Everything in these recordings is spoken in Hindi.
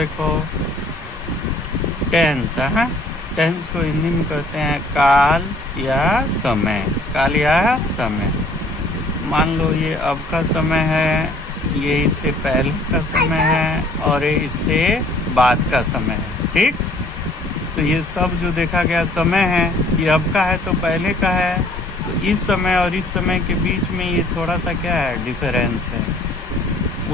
देखो टेंस है। टेंस को हिंदी में कहते हैं काल या समय। काल या समय। मान लो ये अब का समय है, ये इससे पहले का समय है और ये इससे बाद का समय है। ठीक, तो ये सब जो देखा गया समय है, ये अब का है तो पहले का है। तो इस समय और इस समय के बीच में ये थोड़ा सा क्या है, डिफरेंस है।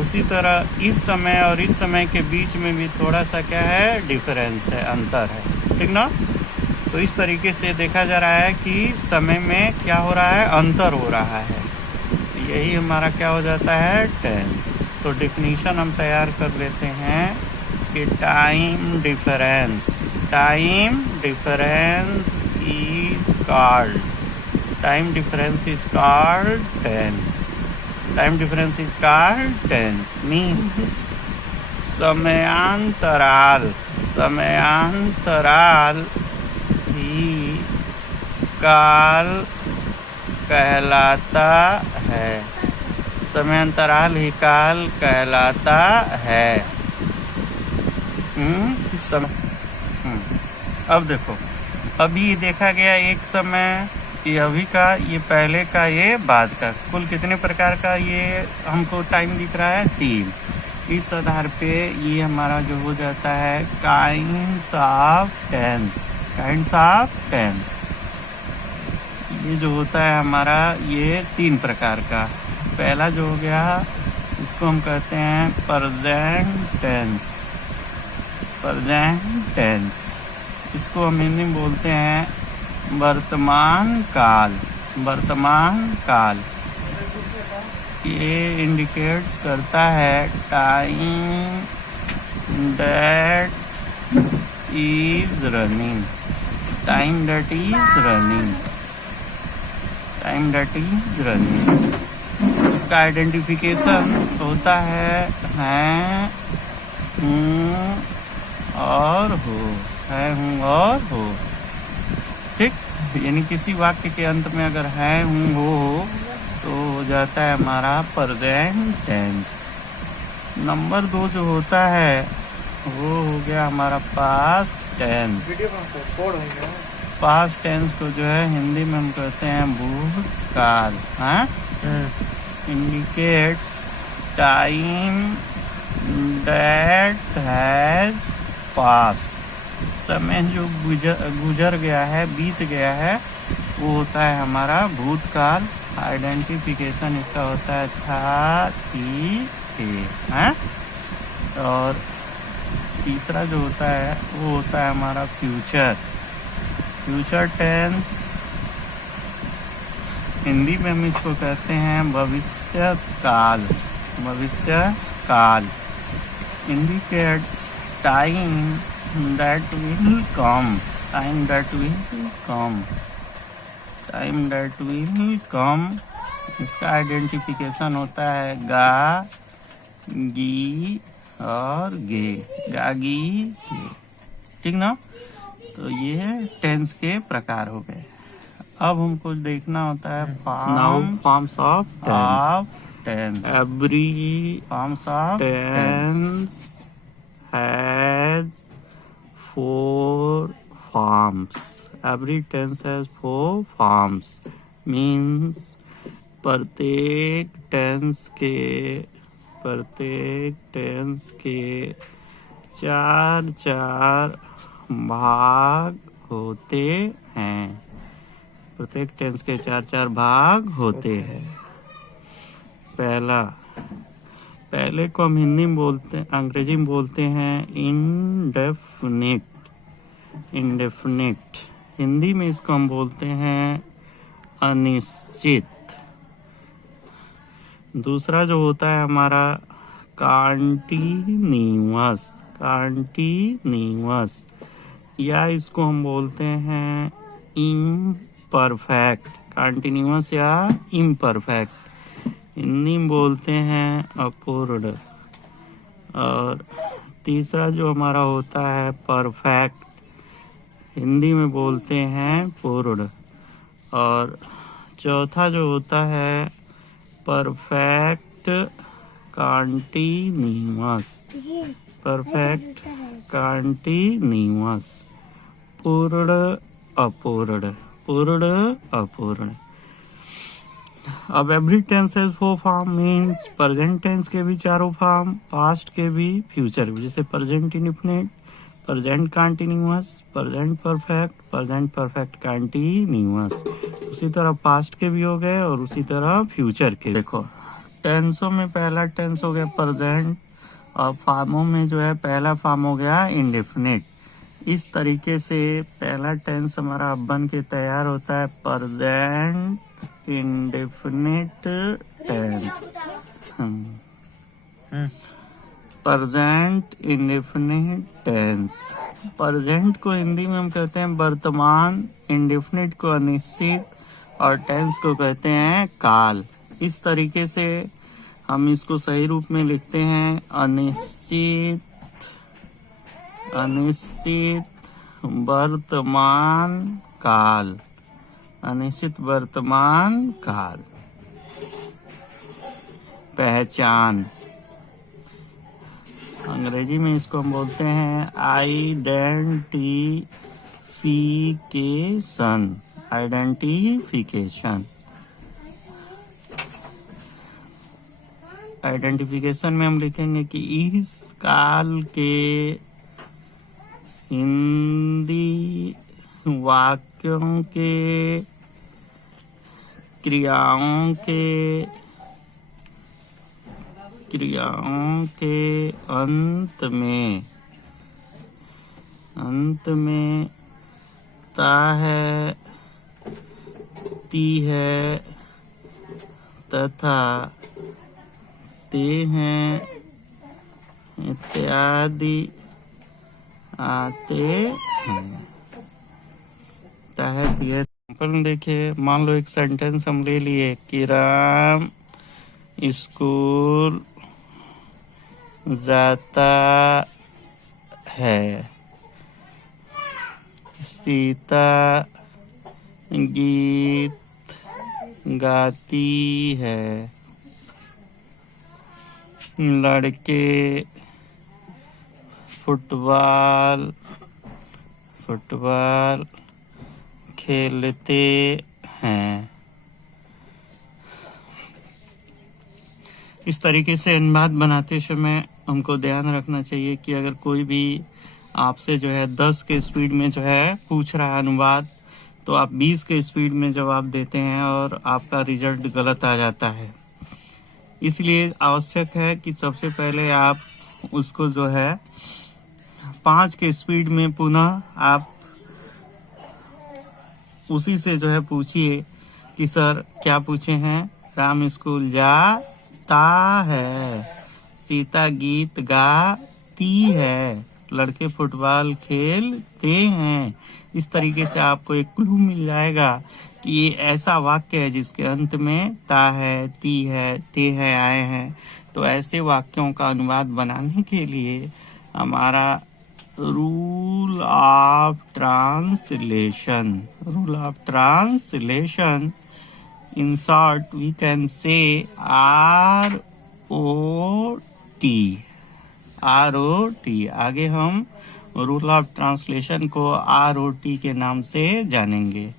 उसी तरह इस समय और इस समय के बीच में भी थोड़ा सा क्या है, डिफरेंस है, अंतर है। ठीक ना। तो इस तरीके से देखा जा रहा है कि समय में क्या हो रहा है, अंतर हो रहा है। तो यही हमारा क्या हो जाता है, टेंस। तो डेफिनेशन हम तैयार कर लेते हैं कि time difference is called tense. Time difference is called tense means समयांतराल ही काल कहलाता है। समयांतराल ही काल कहलाता है। अब देखो, अभी देखा गया एक समय, ये अभी का, ये पहले का, ये बाद का। कुल कितने प्रकार का ये हमको टाइम दिख रहा है, 3। इस आधार पे ये हमारा जो हो जाता है काइंड्स ऑफ टेंस। ये जो होता है हमारा, ये 3 प्रकार का। पहला जो हो गया, इसको हम कहते हैं प्रेजेंट टेंस। इसको हम हिंदी में बोलते हैं वर्तमान काल। ये इंडिकेट्स करता है टाइम दैट इज रनिंग। इसका आइडेंटिफिकेशन होता है हूँ और हो। ठीक, यानी किसी वाक्य के अंत में अगर है, हूँ, हो तो हो जाता है हमारा प्रेजेंट टेंस। नंबर 2 जो होता है वो हो गया हमारा पास्ट टेंस। पास्ट टेंस को जो है हिंदी में हम कहते हैं भूतकाल। Indicates time that has past. समय जो गुजर गया है, बीत गया है, वो होता है हमारा भूतकाल। आइडेंटिफिकेशन इसका होता है था, थी, थे। और तीसरा जो होता है वो होता है हमारा फ्यूचर टेंस। हिंदी में हम इसको कहते हैं भविष्य काल। Indicates time that will come. इसका आइडेंटिफिकेशन होता है गा, गी और गे। गागी गे। ठीक ना। तो ये टेंस के प्रकार हो गए। अब हमको देखना होता है forms of tense. Every forms of tense has 4 forms. Every tense has 4 forms. Means प्रत्येक टेंस के 4 भाग होते हैं। प्रत्येक टेंस के 4 भाग होते हैं। पहले को हम हिंदी में अंग्रेजी में बोलते हैं इंडेफिनिट। हिंदी में इसको हम बोलते हैं अनिश्चित। दूसरा जो होता है हमारा कॉन्टिन्यूअस, या इसको हम बोलते हैं इम्परफेक्ट। कॉन्टिन्यूअस या इम्परफेक्ट। हिंदी में बोलते हैं अपूर्ण। और तीसरा जो हमारा होता है परफेक्ट, हिंदी में बोलते हैं पूर्ण। और चौथा जो होता है परफेक्ट कॉन्टिन्यूअस। परफेक्ट कंटिन्यूअस, पूर्ण अपूर्ण, पूर्ण अपूर्ण। अब every tense has 4 form, means present tense के भी 4 फॉर्म, पास्ट के भी, फ्यूचर भी। जैसे present indefinite, present continuous, present perfect continuous. उसी तरह पास्ट के भी हो गए और उसी तरह फ्यूचर के। देखो टेंसों में पहला टेंस हो गया प्रेजेंट, और फॉर्मों में जो है पहला फॉर्म हो गया इंडेफिनिट। इस तरीके से पहला टेंस हमारा बन के तैयार होता है present indefinite tense. Present indefinite tense. प्रेजेंट को हिंदी में हम कहते हैं वर्तमान, इंडेफिनिट को अनिश्चित, और टेंस को कहते हैं काल। इस तरीके से हम इसको सही रूप में लिखते हैं अनिश्चित, अनिश्चित वर्तमान काल, अनिश्चित वर्तमान काल। पहचान, अंग्रेजी में इसको हम बोलते हैं आइडेंटिफिकेशन, आइडेंटिफिकेशन। आइडेंटिफिकेशन में हम लिखेंगे कि इस काल के हिंदी वाक्यों के, क्रियाओं के अंत में ता है, ती है, तथा, ते हैं इत्यादि आते हैं। एग्जाम्पल देखिए, मान लो एक सेंटेंस हम ले लिए कि राम स्कूल जाता है, सीता गीत गाती है, लड़के फुटबॉल खेलते हैं। इस तरीके से अनुवाद बनाते समय हमको ध्यान रखना चाहिए कि अगर कोई भी आपसे जो है 10 के स्पीड में जो है पूछ रहा है अनुवाद, तो आप 20 के स्पीड में जवाब देते हैं और आपका रिजल्ट गलत आ जाता है। इसलिए आवश्यक है कि सबसे पहले आप उसको जो है 5 के स्पीड में पुनः आप उसी से जो है पूछिए कि सर क्या पूछे हैं। राम स्कूल जाता है, सीता गीत गाती है, लड़के फुटबॉल खेलते हैं। इस तरीके से आपको एक क्लू मिल जाएगा कि ये ऐसा वाक्य है जिसके अंत में ता है, ती है, ते है आए हैं। तो ऐसे वाक्यों का अनुवाद बनाने के लिए हमारा rule of translation, in short we can say ROT। आगे हम रूल ऑफ ट्रांसलेशन को ROT के नाम से जानेंगे।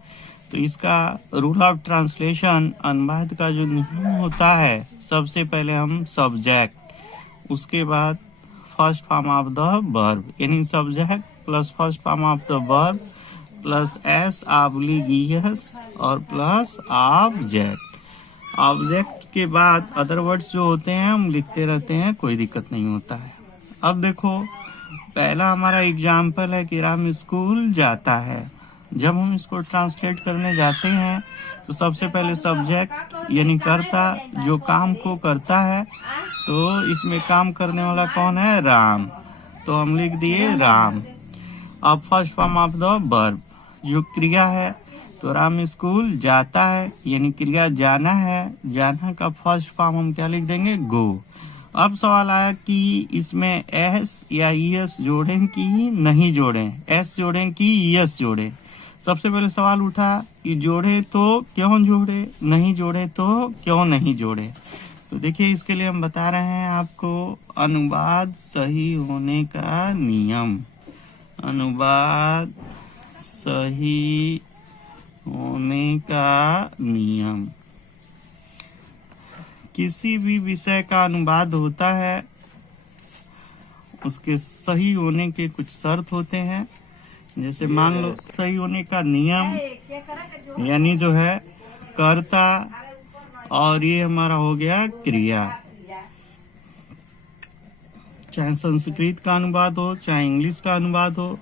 तो इसका रूल ऑफ ट्रांसलेशन अनुवाद का जो नियम होता है, सबसे पहले हम सब्जेक्ट, उसके बाद first form of the verb, यानी subject plus first form of the verb plus S/ES और प्लस ऑब्जेक्ट। ऑब्जेक्ट के बाद अदर वर्ड्स जो होते हैं हम लिखते रहते हैं, कोई दिक्कत नहीं होता है। अब देखो पहला हमारा एग्जाम्पल है कि राम स्कूल जाता है। जब हम इसको ट्रांसलेट करने जाते हैं तो सबसे पहले सब्जेक्ट यानी कर्ता जो काम को करता है, तो इसमें काम करने वाला कौन है? राम। तो हम लिख दिए राम। अब first form of the verb जो क्रिया है, तो राम स्कूल जाता है यानी क्रिया जाना है, जाना का फर्स्ट फॉर्म हम क्या लिख देंगे? गो। अब सवाल आया कि इसमें एस या ईएस जोड़ें कि नहीं जोड़ें, एस जोड़ें कि ईएस जोड़ें। सबसे पहले सवाल उठा कि जोड़े तो क्यों जोड़े, नहीं जोड़े तो क्यों नहीं जोड़े। तो देखिए इसके लिए हम बता रहे हैं आपको अनुवाद सही होने का नियम। अनुवाद सही होने का नियम। किसी भी विषय का अनुवाद होता है, उसके सही होने के कुछ शर्त होते हैं। जैसे मान लो सही होने का नियम यानी जो है कर्ता और ये हमारा हो गया क्रिया। चाहे संस्कृत का अनुवाद हो चाहे इंग्लिश का अनुवाद हो,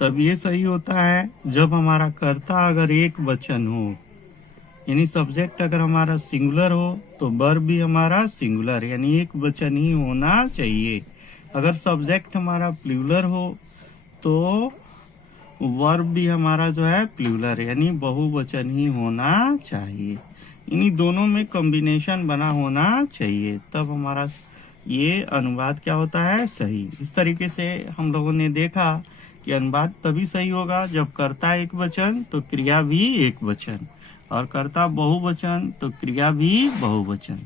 तब ये सही होता है जब हमारा कर्ता अगर एक वचन हो, यानी सब्जेक्ट अगर हमारा सिंगुलर हो तो वर्ब भी हमारा सिंगुलर यानी एक वचन ही होना चाहिए। अगर सब्जेक्ट हमारा प्लूरल हो तो वर्ब भी हमारा जो है प्लूरल यानी बहुवचन ही होना चाहिए। इन्हीं दोनों में कॉम्बिनेशन बना होना चाहिए, तब हमारा ये अनुवाद क्या होता है, सही। इस तरीके से हम लोगों ने देखा कि अनुवाद तभी सही होगा जब कर्ता एक वचन तो क्रिया भी एक वचन, और कर्ता बहुवचन तो क्रिया भी बहुवचन।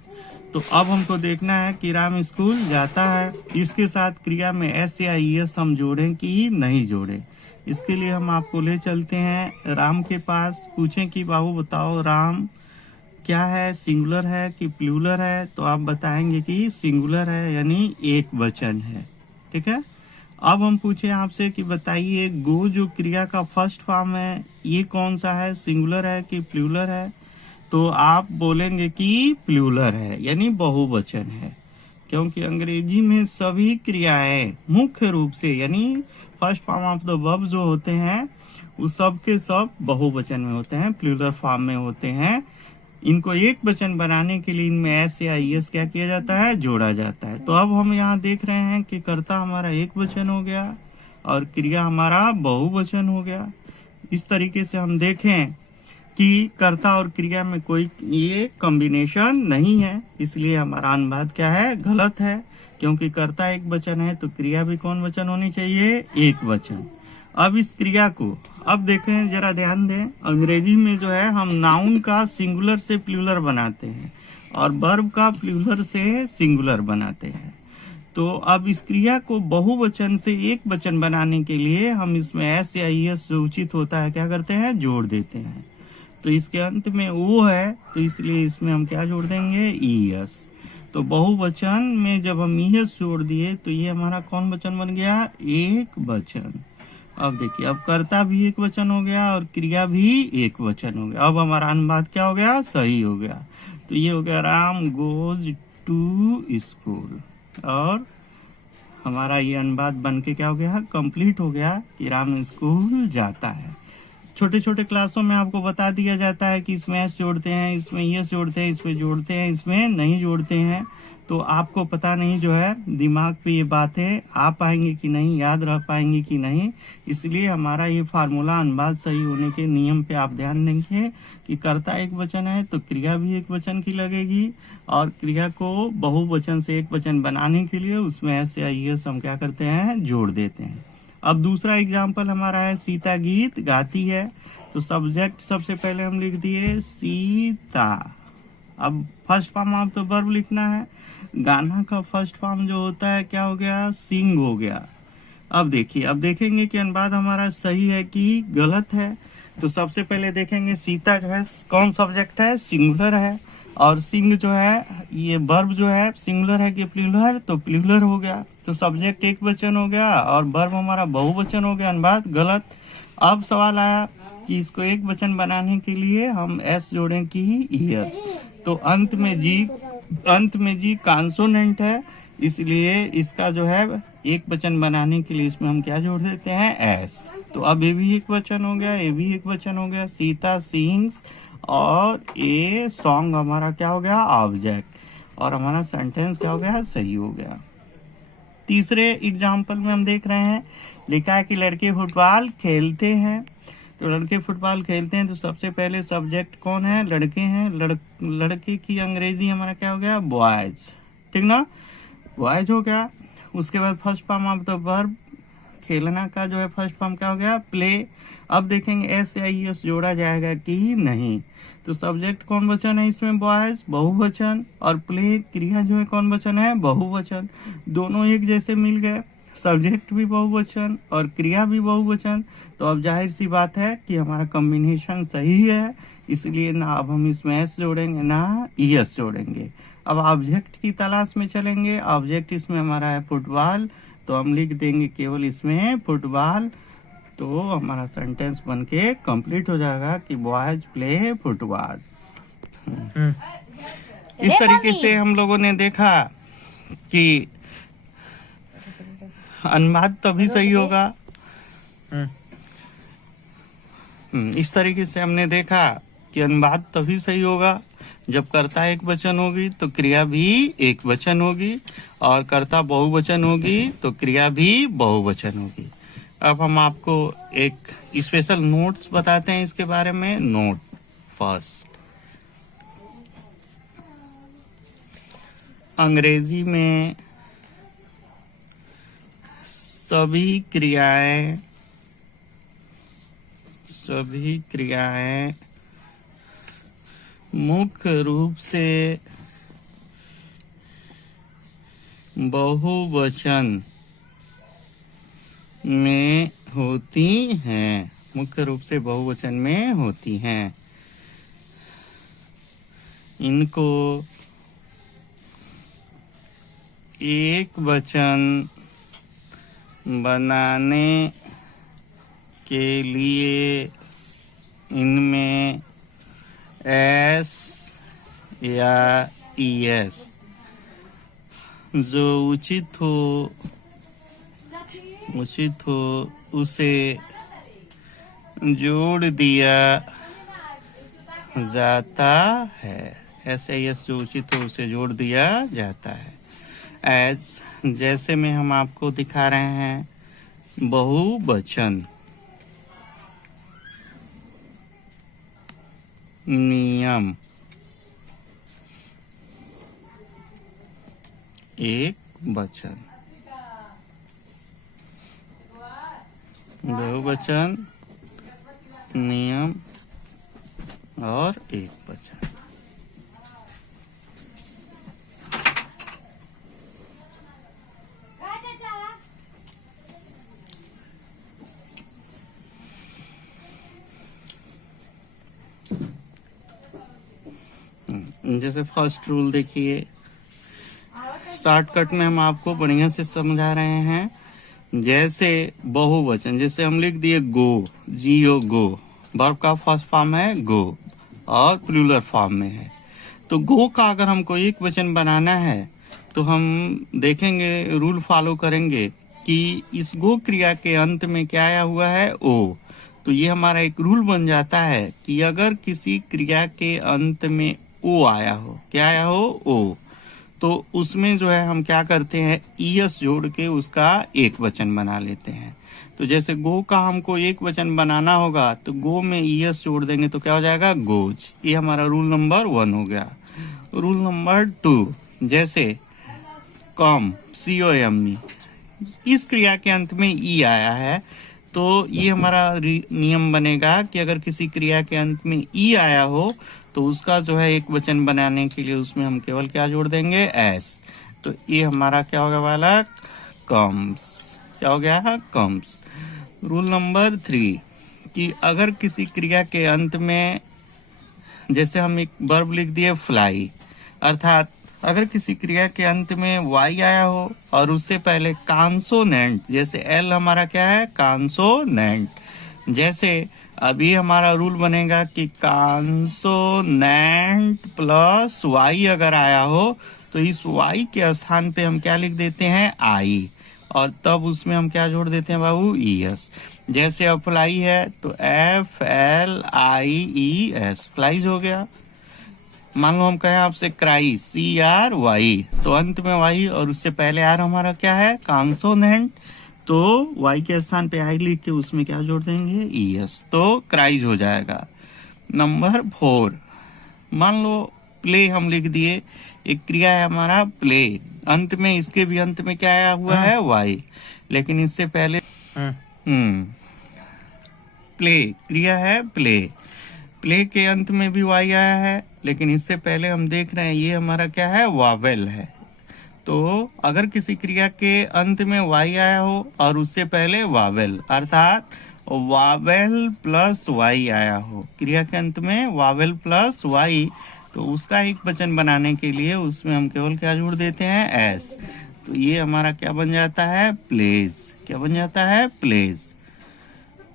तो अब हमको देखना है कि राम स्कूल जाता है, इसके साथ क्रिया में एस या ईएस हम जोड़ें कि नहीं जोड़ें। इसके लिए हम आपको ले चलते हैं राम के पास। पूछें कि बाबू बताओ राम क्या है, सिंगुलर है कि प्लूरल है? तो आप बताएंगे कि सिंगुलर है यानी एक वचन है। ठीक है। अब हम पूछे आपसे कि बताइए गो जो क्रिया का फर्स्ट फॉर्म है ये कौन सा है, सिंगुलर है कि प्लूरल है? तो आप बोलेंगे कि प्लूरल है यानी बहुवचन है, क्योंकि अंग्रेजी में सभी क्रियाएं मुख्य रूप से यानी first form of the verb जो होते हैं वो सब के सब बहुवचन में होते हैं, प्लूरल फॉर्म में होते हैं। इनको एक वचन बनाने के लिए इनमें एस या ईएस क्या किया जाता है, जोड़ा जाता है। तो अब हम यहाँ देख रहे हैं कि कर्ता हमारा एक वचन हो गया और क्रिया हमारा बहुवचन हो गया। इस तरीके से हम देखें कि कर्ता और क्रिया में कोई ये कॉम्बिनेशन नहीं है, इसलिए हमारा अनुवाद क्या है, गलत है। क्योंकि कर्ता एक वचन है तो क्रिया भी कौन वचन होनी चाहिए, एक वचन। अब इस क्रिया को अब देखें, जरा ध्यान दें, अंग्रेजी में जो है हम नाउन का सिंगुलर से प्लूरल बनाते हैं और वर्ब का प्लूरल से सिंगुलर बनाते हैं। तो अब इस क्रिया को बहुवचन से एक वचन बनाने के लिए हम इसमें एस या ईएस जो उचित होता है क्या करते हैं, जोड़ देते हैं। तो इसके अंत में ओ है तो इसलिए इसमें हम क्या जोड़ देंगे, ईएस। तो बहुवचन में जब हम ईएस जोड़ दिए तो ये हमारा कौन वचन बन गया, एक वचन। अब देखिए अब कर्ता भी एक वचन हो गया और क्रिया भी एक वचन हो गया। अब हमारा अनुवाद क्या हो गया, सही हो गया। तो ये हो गया राम गोज टू स्कूल, और हमारा ये अनुवाद बन के क्या हो गया, कंप्लीट हो गया कि राम स्कूल जाता है। छोटे छोटे क्लासों में आपको बता दिया जाता है कि इसमें एस जोड़ते हैं, इसमें यस जोड़ते हैं, इसमें जोड़ते हैं, इसमें नहीं जोड़ते हैं। तो आपको पता नहीं जो है दिमाग पे ये बातें आ पाएंगी कि नहीं, याद रह पाएंगी कि नहीं। इसलिए हमारा ये फार्मूला अनुवाद सही होने के नियम पे आप ध्यान देंगे कि कर्ता एक वचन है तो क्रिया भी एक वचन की लगेगी, और क्रिया को बहुवचन से एक वचन बनाने के लिए उसमें एस या ईएस हम क्या करते हैं, जोड़ देते हैं। अब दूसरा एग्जाम्पल हमारा है सीता गीत गाती है। तो सब्जेक्ट सबसे पहले हम लिख दिए सीता। अब first form of the verb लिखना है। गाना का फर्स्ट फॉर्म जो होता है क्या हो गया, सिंग हो गया। अब देखिए, अब देखेंगे कि अनुवाद हमारा सही है कि गलत है। तो सबसे पहले देखेंगे सीता जो है कौन सब्जेक्ट है, सिंगुलर है, और सिंग जो है ये वर्ब जो है सिंगुलर है कि प्लूरल, तो प्लूरल हो गया। तो सब्जेक्ट एक वचन हो गया और वर्ब हमारा बहुवचन हो गया, अनुवाद गलत। अब सवाल आया कि इसको एक वचन बनाने के लिए हम एस जोड़ें कि ईयर। तो अंत में जी कॉन्सोनेंट है, इसलिए इसका जो है एक वचन बनाने के लिए इसमें हम क्या जोड़ देते हैं, एस। तो अब ये भी एक वचन हो गया, ये भी एक वचन हो गया, सीता सिंग्स, और ये सॉन्ग हमारा क्या हो गया, ऑब्जेक्ट, और हमारा सेंटेंस क्या हो गया, सही हो गया। तीसरे एग्जाम्पल में हम देख रहे हैं, लिखा है कि लड़के फुटबॉल खेलते हैं। तो लड़के फुटबॉल खेलते हैं तो सबसे पहले सब्जेक्ट कौन है, लड़के हैं। लड़के की अंग्रेजी हमारा क्या हो गया, बॉयज, ठीक ना, बॉयज हो गया। उसके बाद first form of the verb खेलना का जो है फर्स्ट फॉर्म क्या हो गया, प्ले। अब देखेंगे एस या ईएस जोड़ा जाएगा कि नहीं। तो सब्जेक्ट कौन वचन है इसमें, बॉयज बहुवचन, और प्ले क्रिया जो है कौन वचन है, बहुवचन। दोनों एक जैसे मिल गए, सब्जेक्ट भी बहुवचन और क्रिया भी बहुवचन। तो अब जाहिर सी बात है कि हमारा कॉम्बिनेशन सही है, इसलिए ना अब हम इसमें एस जोड़ेंगे ना ईएस जोड़ेंगे। अब ऑब्जेक्ट की तलाश में चलेंगे। ऑब्जेक्ट इसमें हमारा है फुटबॉल, तो हम लिख देंगे केवल इसमें फुटबॉल। तो हमारा सेंटेंस बनके कंप्लीट हो जाएगा कि बॉयज प्ले फुटबॉल। इस तरीके से हम लोगों ने देखा कि अनुवाद तभी सही होगा। इस तरीके से हमने देखा कि अनुवाद तभी सही होगा जब कर्ता एक वचन होगी तो क्रिया भी एक वचन होगी, और कर्ता बहुवचन होगी तो क्रिया भी बहुवचन होगी। अब हम आपको एक स्पेशल नोट्स बताते हैं इसके बारे में। नोट फर्स्ट, अंग्रेजी में सभी क्रियाएं मुख्य रूप से बहुवचन में होती हैं, मुख्य रूप से बहुवचन में होती हैं। इनको एक वचन बनाने के लिए इनमें एस या ईएस जो उचित हो उसे जोड़ दिया जाता है। एस या ईएस जो उचित हो उसे जोड़ दिया जाता है। एज जैसे में हम आपको दिखा रहे हैं बहुवचन, नियम, एक वचन, बहुवचन, नियम और एक वचन। जैसे फर्स्ट रूल देखिए, शॉर्टकट में हम आपको बढ़िया से समझा रहे हैं। जैसे बहुवचन, जैसे हम लिख दिए गो, जीओ गो, वर्ब का फर्स्ट फॉर्म है गो और प्लूरल फॉर्म में है। तो गो का अगर हमको एक वचन बनाना है तो हम देखेंगे, रूल फॉलो करेंगे कि इस गो क्रिया के अंत में क्या आया हुआ है, ओ। तो ये हमारा एक रूल बन जाता है कि अगर किसी क्रिया के अंत में ओ आया हो, क्या आया हो, ओ, तो उसमें जो है हम क्या करते हैं, ईएस जोड़ के उसका एक वचन बना लेते हैं। तो जैसे गो का हमको एक वचन बनाना होगा तो गो में ईएस जोड़ देंगे तो क्या हो जाएगा, गोज। ये हमारा रूल नंबर 1 हो गया। रूल नंबर 2, जैसे कम, COME, इस क्रिया के अंत में ई आया है तो ये हमारा नियम बनेगा कि अगर किसी क्रिया के अंत में ई आया हो तो उसका जो है एक वचन बनाने के लिए उसमें हम केवल क्या जोड़ देंगे, एस। तो ये हमारा क्या होगा वाला, कम्स। क्या हो गया, कम्स। रूल नंबर 3 कि अगर किसी क्रिया के अंत में, जैसे हम एक वर्ब लिख दिए फ्लाई, अर्थात अगर किसी क्रिया के अंत में वाई आया हो और उससे पहले कांसोनेंट, जैसे एल हमारा क्या है, कांसोनेंट। जैसे अभी हमारा रूल बनेगा कि कांसोनेंट प्लस वाई अगर आया हो तो इस वाई के स्थान पे हम क्या लिख देते हैं, आई, और तब उसमें हम क्या जोड़ देते हैं बाबू, ईएस। जैसे अब फ्लाई है तो FLIES, फ्लाइज हो गया। मान लो हम कहें आपसे क्राई, CRY, तो अंत में वाई और उससे पहले आर हमारा क्या है, कांसोनेंट, तो वाई के स्थान पे आई लिख के उसमें क्या जोड़ देंगे, ईएस, तो क्राइज हो जाएगा। नंबर 4, मान लो प्ले हम लिख दिए, एक क्रिया है हमारा प्ले, अंत में, इसके भी अंत में क्या आया हुआ है, वाई, लेकिन इससे पहले प्ले, क्रिया है प्ले। प्ले के अंत में भी वाई आया है, लेकिन इससे पहले हम देख रहे हैं ये हमारा क्या है, वावेल है। तो अगर किसी क्रिया के अंत में वाई आया हो और उससे पहले वावेल, अर्थात वावेल प्लस वाई आया हो, क्रिया के अंत में वावेल प्लस वाई, तो उसका एक वचन बनाने के लिए उसमें हम केवल क्या जोड़ देते हैं, एस। तो ये हमारा क्या बन जाता है, प्लेज। क्या बन जाता है, प्लेज।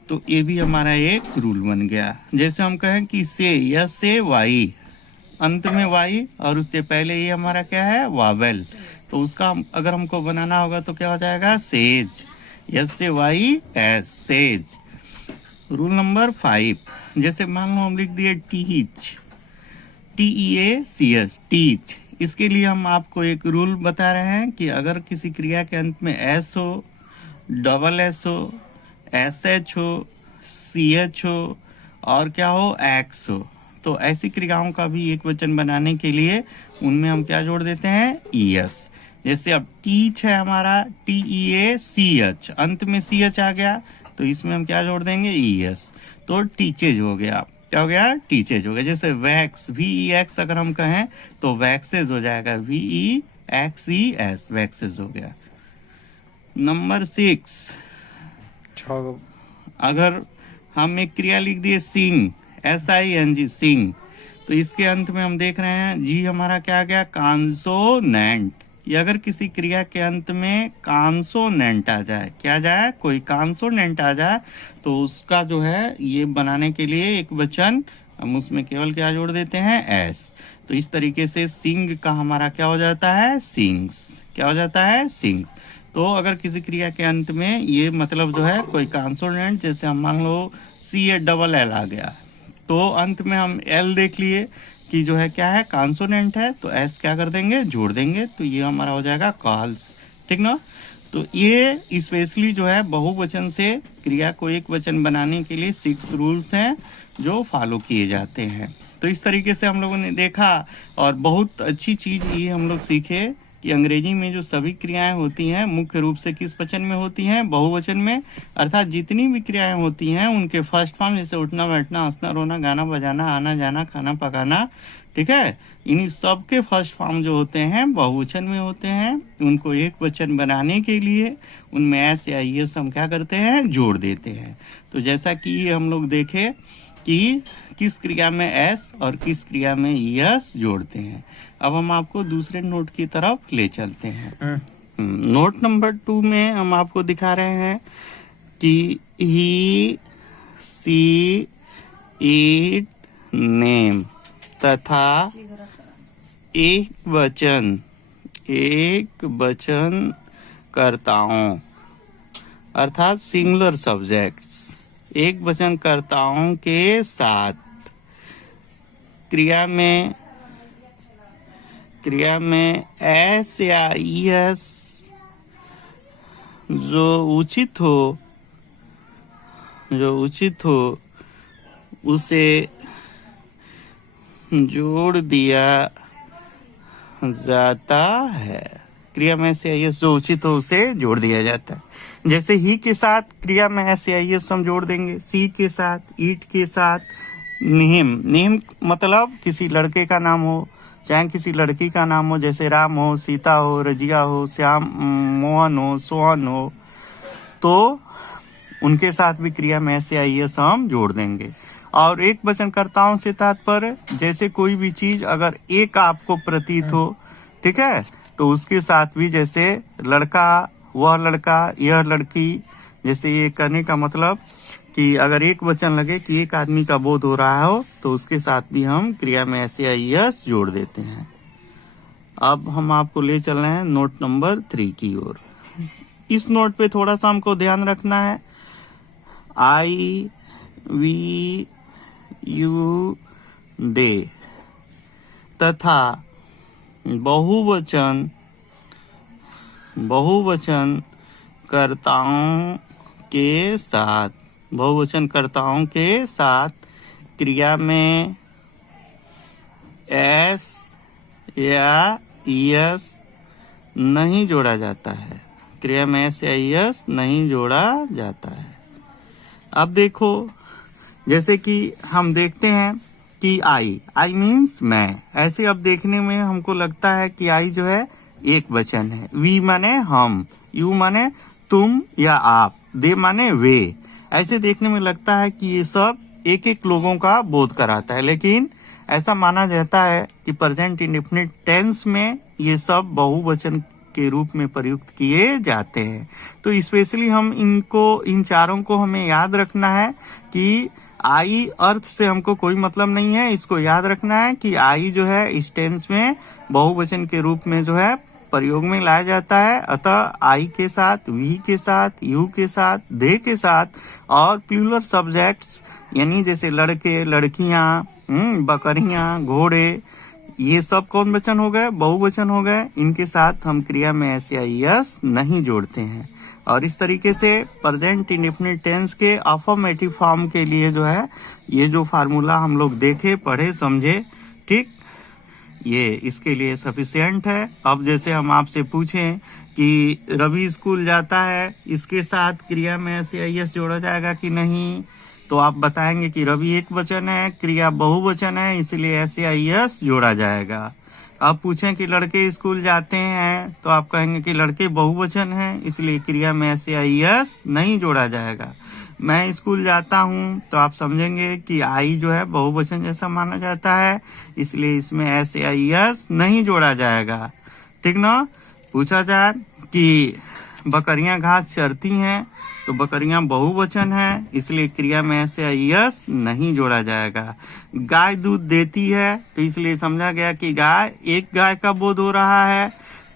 तो ये भी हमारा एक रूल बन गया। जैसे हम कहें कि से, यस से वाई, अंत में वाई और उससे पहले ये हमारा क्या है, वावेल, तो उसका अगर हमको बनाना होगा तो क्या हो जाएगा, सेज। यस से Y S, says. Rule number 5, जैसे मान लो हम लिख दिए टीच, TEACH, टीच। इसके लिए हम आपको एक रूल बता रहे हैं कि अगर किसी क्रिया के अंत में एस हो, डबल एस हो, SH हो, CH हो और क्या हो, एक्स हो, तो ऐसी क्रियाओं का भी एक वचन बनाने के लिए उनमें हम क्या जोड़ देते हैं, ES। जैसे अब टीच है हमारा, TEACH, अंत में CH आ गया तो इसमें हम क्या जोड़ देंगे, ES, तो टीचेज हो गया। क्या हो गया, टीचेज हो गया। जैसे वैक्स, VEX अगर हम कहें तो वैक्सेज हो जाएगा, VEXES, वैक्सेज हो गया। नंबर 6, अगर हम एक क्रिया लिख दिए सिंग, SING, सिंग, तो इसके अंत में हम देख रहे हैं जी हमारा क्या आ गया, कांसोनेंट। ये अगर किसी क्रिया के अंत में कांसोनेंट आ जाए, क्या जाए, कोई कांसोनेंट आ जाए, तो उसका जो है ये बनाने के लिए एक वचन हम उसमें केवल क्या जोड़ देते हैं, एस। तो इस तरीके से सिंग का हमारा क्या हो जाता है, सिंग्स। क्या हो जाता है, सिंग्स। तो अगर किसी क्रिया के अंत में ये मतलब जो है कोई कांसोनेंट, जैसे हम मान लो CHLL आ गया, तो अंत में हम एल देख लिए कि जो है क्या है, कांसोनेंट है, तो एस क्या कर देंगे, जोड़ देंगे, तो ये हमारा हो जाएगा कॉल्स। ठीक ना। तो ये स्पेशली जो है बहुवचन से क्रिया को एक वचन बनाने के लिए 6 रूल्स हैं जो फॉलो किए जाते हैं। तो इस तरीके से हम लोगों ने देखा और बहुत अच्छी चीज ये हम लोग सीखे कि अंग्रेजी में जो सभी क्रियाएं होती हैं मुख्य रूप से किस वचन में होती हैं, बहुवचन में। अर्थात जितनी भी क्रियाएं होती हैं उनके फर्स्ट फॉर्म, जैसे उठना बैठना, हंसना रोना, गाना बजाना, आना जाना, खाना पकाना, ठीक है, इन्हीं सबके फर्स्ट फॉर्म जो होते हैं बहुवचन में होते हैं। उनको एक वचन बनाने के लिए उनमें एस या एस हम क्या करते हैं, जोड़ देते हैं। तो जैसा कि हम लोग देखे कि किस क्रिया में एस और किस क्रिया में यस जोड़ते हैं। अब हम आपको दूसरे नोट की तरफ ले चलते हैं। नोट नंबर 2 में हम आपको दिखा रहे हैं कि ही, सी, इट, नेम तथा एक वचन कर्ताओं, अर्थात सिंगुलर सब्जेक्ट्स, एक वचन कर्ताओं के साथ क्रिया में एस या ईएस जो उचित हो उसे जोड़ दिया जाता है। क्रिया में एस या ईएस जो उचित हो उसे जोड़ दिया जाता है। जैसे ही के साथ क्रिया में एस या ईएस हम जोड़ देंगे, सी के साथ, ईट के साथ, नेम मतलब किसी लड़के का नाम हो चाहे किसी लड़की का नाम हो, जैसे राम हो, सीता हो, रजिया हो, श्याम, मोहन हो, सोहन हो, तो उनके साथ भी क्रिया में एस या ईएस हम जोड़ देंगे। और एक वचनकर्ताओं से तात्पर्य, जैसे कोई भी चीज अगर एक आपको प्रतीत हो, ठीक है, तो उसके साथ भी, जैसे लड़का, वह लड़का, यह लड़की, जैसे ये करने का मतलब कि अगर एक वचन लगे कि एक आदमी का बोध हो रहा हो तो उसके साथ भी हम क्रिया में एस या ईएस जोड़ देते हैं। अब हम आपको ले चल रहे हैं नोट नंबर 3 की ओर। इस नोट पे थोड़ा सा हमको ध्यान रखना है। आई, वी, यू, दे तथा बहुवचन कर्ताओं के साथ क्रिया में एस या ईएस नहीं जोड़ा जाता है। क्रिया में एस या ईएस नहीं जोड़ा जाता है। अब देखो जैसे कि हम देखते हैं कि आई मीन्स मैं। ऐसे अब देखने में हमको लगता है कि आई जो है एक वचन है, वी माने हम, यू माने तुम या आप, दे माने वे। ऐसे देखने में लगता है कि ये सब एक एक लोगों का बोध कराता है, लेकिन ऐसा माना जाता है कि प्रेजेंट इंडेफिनिट टेंस में ये सब बहुवचन के रूप में प्रयुक्त किए जाते हैं। तो स्पेशली हम इन चारों को हमें याद रखना है कि आई अर्थ से हमको कोई मतलब नहीं है। इसको याद रखना है कि आई जो है इस टेंस में बहुवचन के रूप में जो है प्रयोग में लाया जाता है। अतः आई के साथ, वी के साथ, यू के साथ, दे के साथ और प्लूरल सब्जेक्ट्स यानी जैसे लड़के, लड़कियां, बकरियां, घोड़े, ये सब कौन वचन हो गए? बहुवचन हो गए। इनके साथ हम क्रिया में ऐसे एस नहीं जोड़ते हैं। और इस तरीके से प्रेजेंट इंडेफिनिट टेंस के अफर्मेटिव फॉर्म के लिए जो है ये जो फार्मूला हम लोग देखे, पढ़े, समझे, ठीक, ये इसके लिए सफिशिएंट है। अब जैसे हम आपसे पूछें कि रवि स्कूल जाता है, इसके साथ क्रिया में ऐसे एस जोड़ा जाएगा कि नहीं, तो आप बताएंगे कि रवि एक वचन है, क्रिया बहुवचन है, इसलिए ऐसे एस जोड़ा जाएगा। अब पूछें कि लड़के स्कूल जाते हैं, तो आप कहेंगे कि लड़के बहुवचन है, इसलिए क्रिया में ऐसे एस नहीं जोड़ा जाएगा। मैं स्कूल जाता हूं, तो आप समझेंगे कि आई जो है बहुवचन जैसा माना जाता है, इसलिए इसमें ऐसे एस नहीं जोड़ा जाएगा, ठीक ना। पूछा जाए कि बकरियां घास चरती हैं, तो बकरियां बहुवचन है, इसलिए क्रिया में ऐसे एस नहीं जोड़ा जाएगा। गाय दूध देती है, तो इसलिए समझा गया कि एक गाय का बोध हो रहा है,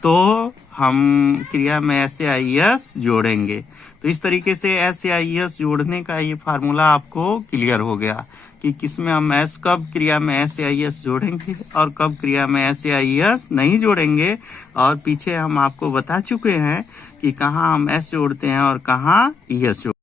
तो हम क्रिया में ऐसे एस जोड़ेंगे। तो इस तरीके से ऐसे एस जोड़ने का ये फार्मूला आपको क्लियर हो गया कि किसमें हम कब क्रिया में ऐसे एस जोड़ेंगे और कब क्रिया में ऐसे एस नहीं जोड़ेंगे। और पीछे हम आपको बता चुके हैं कि कहाँ हम एस जोड़ते हैं और कहाँ एस जोड़ते हैं।